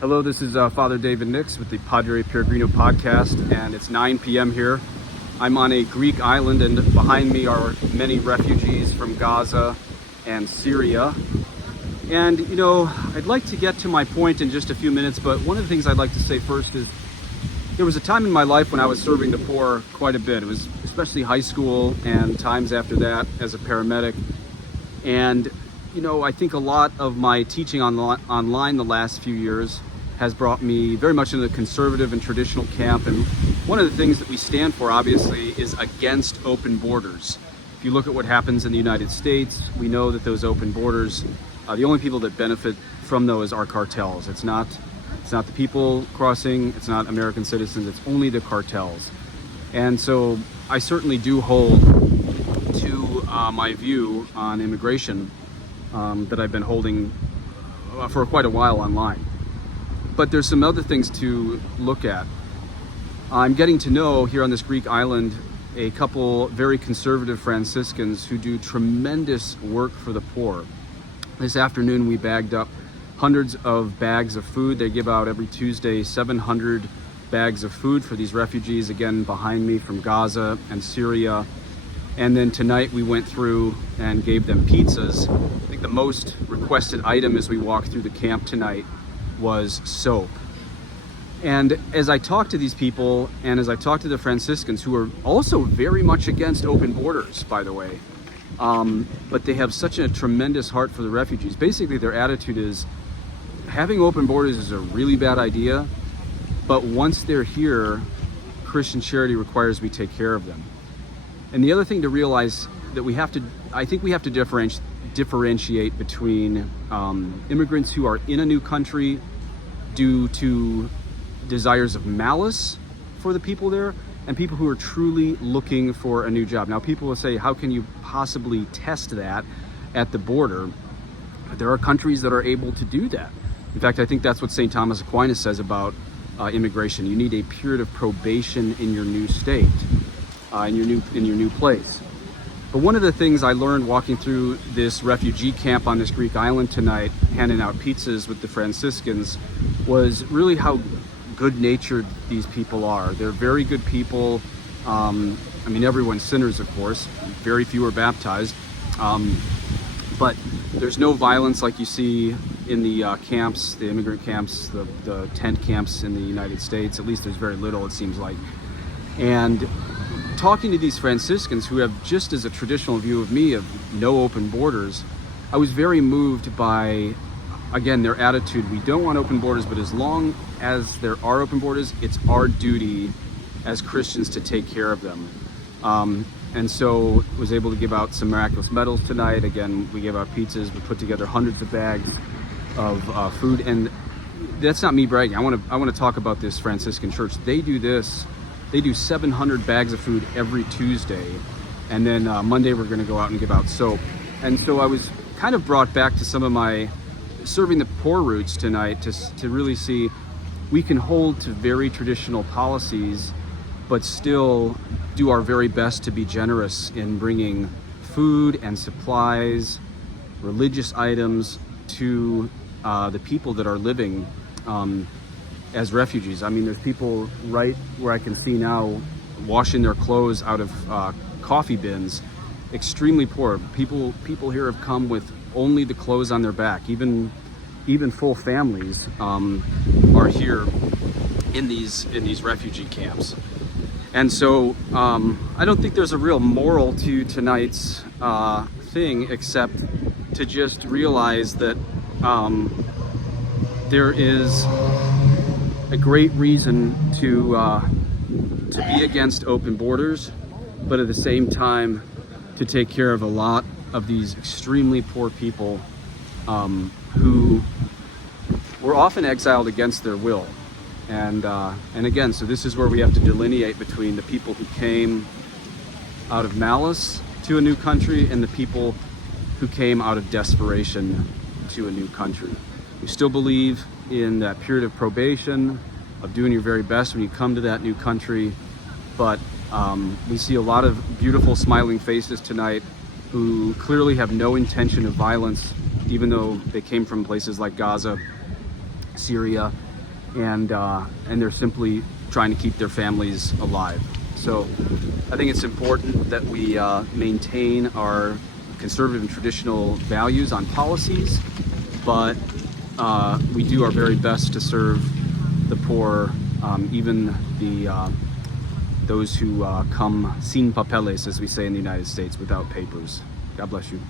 Hello, this is Father David Nix with the Padre Peregrino podcast, and it's 9 p.m. here. I'm on a Greek island, and behind me are many refugees from Gaza and Syria. And, I'd like to get to my point in just a few minutes, but one of the things I'd like to say first is there was a time in my life when I was serving the poor quite a bit. It was especially high school and times after that as a paramedic. And, I think a lot of my teaching online the last few years has brought me very much into the conservative and traditional camp. And one of the things that we stand for, obviously, is against open borders. If you look at what happens in the United States, we know that those open borders, the only people that benefit from those are cartels. It's not the people crossing, it's not American citizens, it's only the cartels. And so I certainly do hold to my view on immigration that I've been holding for quite a while online. But there's some other things to look at. I'm getting to know here on this Greek island a couple very conservative Franciscans who do tremendous work for the poor. This afternoon we bagged up hundreds of bags of food. They give out every Tuesday 700 bags of food for these refugees, again behind me, from Gaza and Syria. And then tonight we went through and gave them pizzas. I think the most requested item as we walked through the camp tonight was soap. And as I talk to these people, and as I talk to the Franciscans, who are also very much against open borders, by the way, but they have such a tremendous heart for the refugees. Basically, their attitude is having open borders is a really bad idea, but once they're here, Christian charity requires we take care of them. And the other thing to realize that I think we have to differentiate between immigrants who are in a new country due to desires of malice for the people there, and people who are truly looking for a new job. Now, people will say, how can you possibly test that at the border? But there are countries that are able to do that. In fact, I think that's what St. Thomas Aquinas says about immigration. You need a period of probation in your new state, in your new place. But one of the things I learned walking through this refugee camp on this Greek island tonight, handing out pizzas with the Franciscans, was really how good-natured these people are. They're very good people. Everyone's sinners, of course. Very few are baptized. But there's no violence like you see in the camps, the immigrant camps, the tent camps in the United States. At least there's very little, it seems like. And talking to these Franciscans who have just as a traditional view of me of no open borders, I was very moved by, again, their attitude. We don't want open borders, but as long as there are open borders, it's our duty as Christians to take care of them. And so was able to give out some miraculous medals tonight. Again, we gave out pizzas. We put together hundreds of bags of food. And that's not me bragging. I want to talk about this Franciscan church. They do this. They do 700 bags of food every Tuesday. And then Monday we're going to go out and give out soap. And so I was kind of brought back to some of my serving the poor roots tonight to really see we can hold to very traditional policies, but still do our very best to be generous in bringing food and supplies, religious items to the people that are living as refugees. There's people right where I can see now washing their clothes out of coffee bins, extremely poor. People here have come with only the clothes on their back. Even full families are here in these refugee camps. And so I don't think there's a real moral to tonight's thing, except to just realize that there is a great reason to be against open borders, but at the same time to take care of a lot of these extremely poor people who were often exiled against their will. And again, so this is where we have to delineate between the people who came out of malice to a new country and the people who came out of desperation to a new country. We still believe in that period of probation, of doing your very best when you come to that new country, but we see a lot of beautiful smiling faces tonight who clearly have no intention of violence, even though they came from places like Gaza, Syria, and they're simply trying to keep their families alive. So I think it's important that we maintain our conservative and traditional values on policies, but we do our very best to serve the poor, even those who come sin papeles, as we say in the United States, without papers. God bless you.